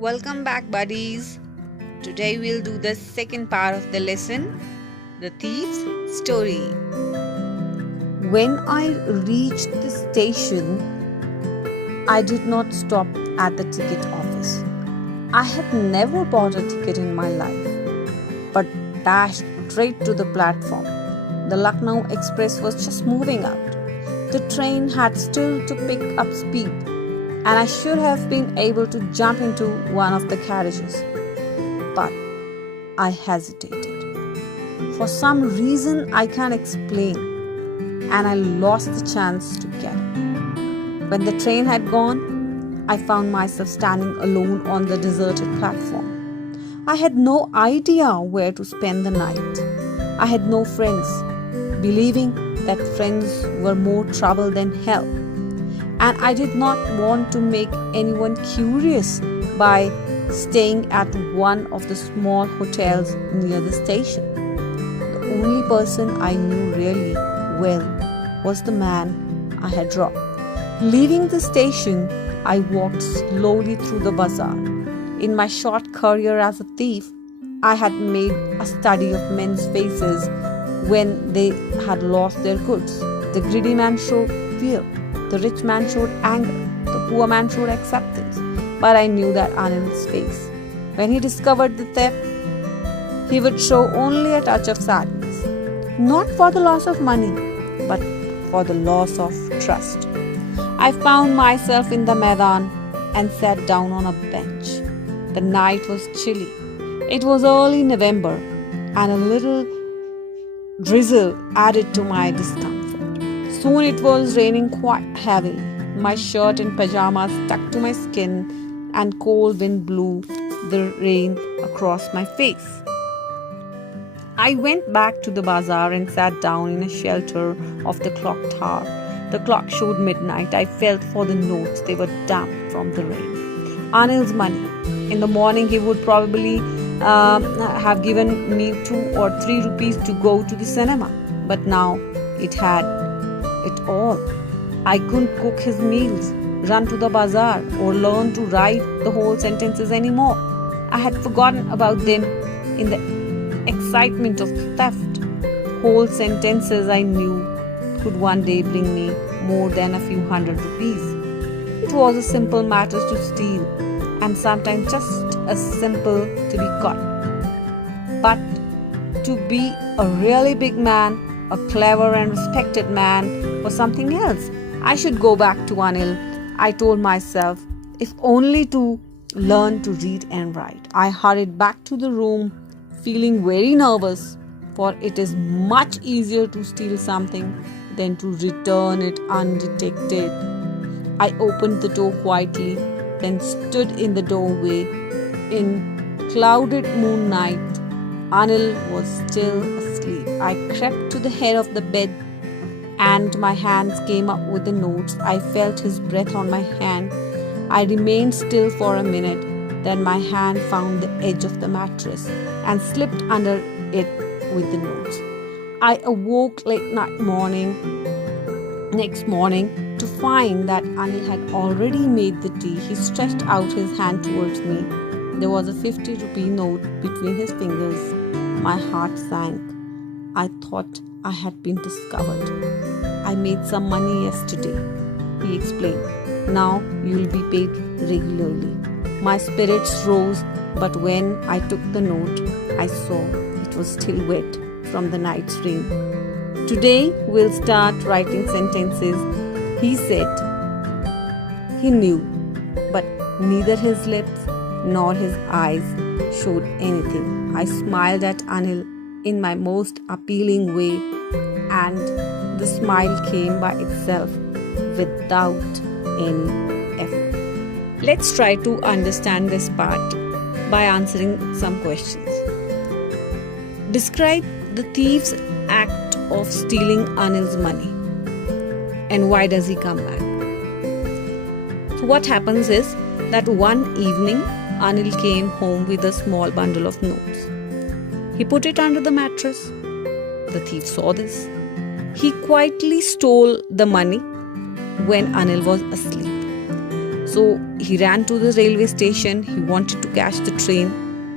Welcome back, buddies. Today we'll do the second part of the lesson, The Thief's Story. When I reached the station, I did not stop at the ticket office. I had never bought a ticket in my life, but dashed straight to the platform. The Lucknow Express was just moving out. The train had still to pick up speed, and I should have been able to jump into one of the carriages. But I hesitated. For some reason I can't explain, and I lost the chance to get it. When the train had gone, I found myself standing alone on the deserted platform. I had no idea where to spend the night. I had no friends, believing that friends were more trouble than help. And I did not want to make anyone curious by staying at one of the small hotels near the station. The only person I knew really well was the man I had robbed. Leaving the station, I walked slowly through the bazaar. In my short career as a thief, I had made a study of men's faces when they had lost their goods. The greedy man showed fear. The rich man showed anger. The poor man showed acceptance. But I knew that Anil's face. When he discovered the theft, he would show only a touch of sadness. Not for the loss of money, but for the loss of trust. I found myself in the Maidan and sat down on a bench. The night was chilly. It was early November, and a little drizzle added to my discomfort. Soon it was raining quite heavily. My shirt and pajamas stuck to my skin, and cold wind blew the rain across my face. I went back to the bazaar and sat down in a shelter of the clock tower. The clock showed midnight. I felt for the notes. They were damp from the rain. Anil's money. In the morning he would probably have given me 2 or 3 rupees to go to the cinema. But now it had it all. I couldn't cook his meals, run to the bazaar, or learn to write the whole sentences anymore. I had forgotten about them in the excitement of theft. Whole sentences I knew could one day bring me more than a few hundred rupees. It was a simple matter to steal, and sometimes just as simple to be caught. But to be a really big man, a clever and respected man, was something else. I should go back to Anil, I told myself, if only to learn to read and write. I hurried back to the room, feeling very nervous, for it is much easier to steal something than to return it undetected. I opened the door quietly, then stood in the doorway. In clouded moonlight, Anil was still asleep. I crept to the head of the bed, and my hands came up with the notes. I felt his breath on my hand. I remained still for a minute. Then my hand found the edge of the mattress and slipped under it with the notes. I awoke next morning to find that Anil had already made the tea. He stretched out his hand towards me. There was a 50-rupee note between his fingers. My heart sank. I thought I had been discovered. I made some money yesterday, he explained. Now you will be paid regularly. My spirits rose, but when I took the note, I saw it was still wet from the night's rain. Today we'll start writing sentences, he said. He knew, but neither his lips nor his eyes showed anything. I smiled at Anil in my most appealing way, and the smile came by itself without any effort. Let's try to understand this part by answering some questions. Describe the thief's act of stealing Anil's money, and why does he come back? So what happens is that one evening Anil came home with a small bundle of notes. He put it under the mattress. The thief saw this. He quietly stole the money when Anil was asleep. So he ran to the railway station. He wanted to catch the train,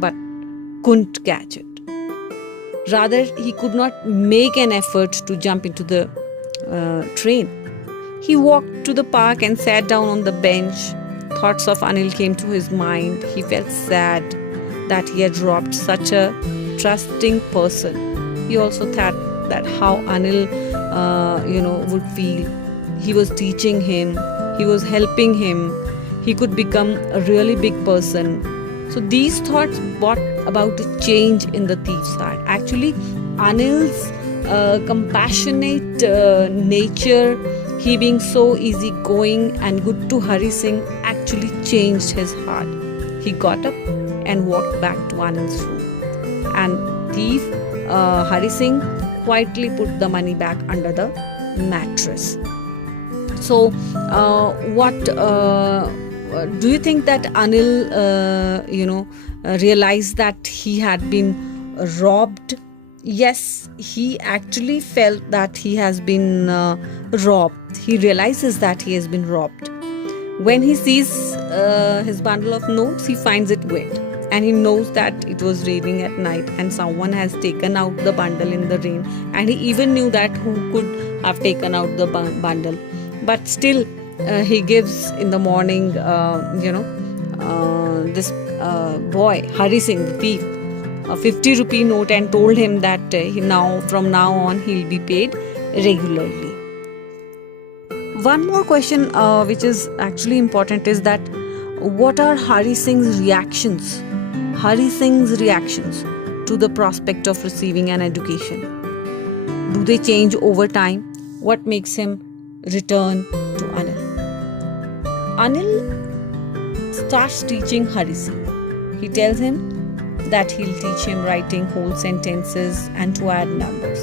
but couldn't catch it. Rather, he could not make an effort to jump into the train. He walked to the park and sat down on the bench. Thoughts of Anil came to his mind. He felt sad that he had robbed such a trusting person. He also thought that how Anil, would feel. He was teaching him. He was helping him. He could become a really big person. So these thoughts brought about a change in the thief's heart. Actually, Anil's compassionate nature, he being so easygoing and good to Hari Singh, actually changed his heart. He got up and walked back to Anil's room. And thief Hari Singh quietly put the money back under the mattress. So, what do you think that Anil, realized that he had been robbed? Yes, he actually felt that he has been robbed. He realizes that he has been robbed. When he sees his bundle of notes, he finds it wet. And he knows that it was raining at night and someone has taken out the bundle in the rain. And he even knew that who could have taken out the bundle. But still, he gives in the morning, this boy, Hari Singh, the thief, a 50 rupee note and told him that from now on he'll be paid regularly. One more question which is actually important is that what are Hari Singh's reactions? Hari Singh's reactions to the prospect of receiving an education. Do they change over time? What makes him return to Anil? Anil starts teaching Hari Singh. He tells him that he'll teach him writing whole sentences and to add numbers.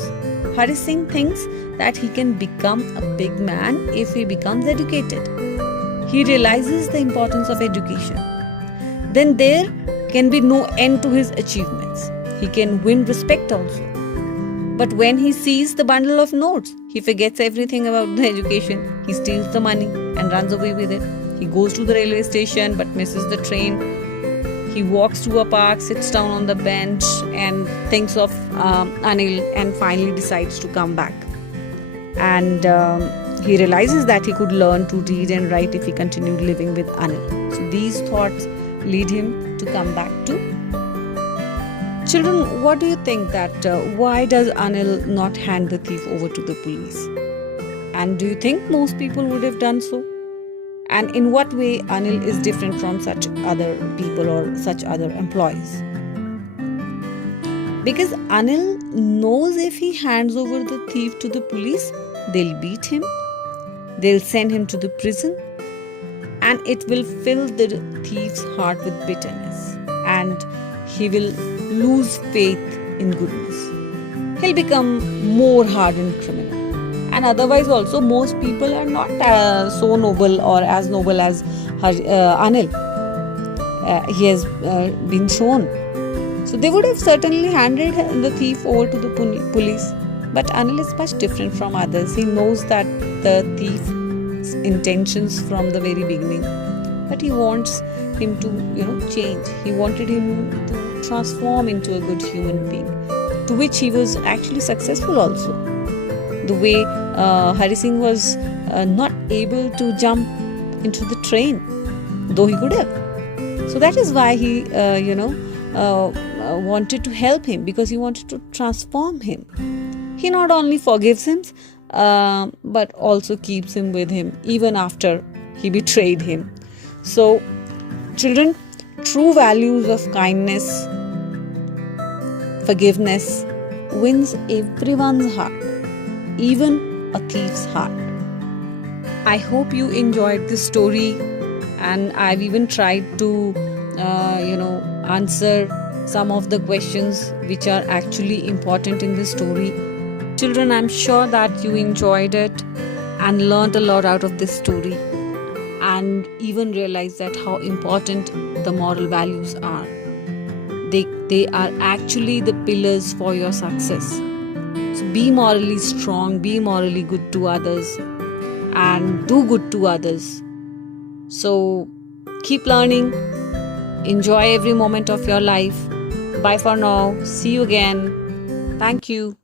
Hari Singh thinks that he can become a big man if he becomes educated. He realizes the importance of education. Then there can be no end to his achievements. He can win respect also. But when he sees the bundle of notes, he forgets everything about the education. He steals the money and runs away with it. He goes to the railway station but misses the train. He walks to a park, sits down on the bench and thinks of Anil and finally decides to come back. And he realizes that he could learn to read and write if he continued living with Anil. So these thoughts lead him to come back to. Children, what do you think that why does Anil not hand the thief over to the police? And do you think most people would have done so? And in what way Anil is different from such other people or such other employees? Because Anil knows if he hands over the thief to the police, they'll beat him, they'll send him to the prison, and it will fill the thief's heart with bitterness, and he will lose faith in goodness. He'll become more hardened criminal. And otherwise also most people are not so noble or as noble as Anil. He has been shown. So they would have certainly handed the thief over to the police. But Anil is much different from others. He knows that the thief's intentions from the very beginning. But he wants him to, change. He wanted him to transform into a good human being, to which he was actually successful also. The way Hari Singh was not able to jump into the train, though he could have. So that is why he, wanted to help him, because he wanted to transform him. He not only forgives him, but also keeps him with him even after he betrayed him. So, children, true values of kindness, forgiveness wins everyone's heart, even a thief's heart. I hope you enjoyed this story, and I've even tried to, answer some of the questions which are actually important in this story. Children, I'm sure that you enjoyed it and learned a lot out of this story, and even realized that how important the moral values are. They are actually the pillars for your success. So be morally strong, be morally good to others, and do good to others. So keep learning, enjoy every moment of your life. Bye for now. See you again. Thank you.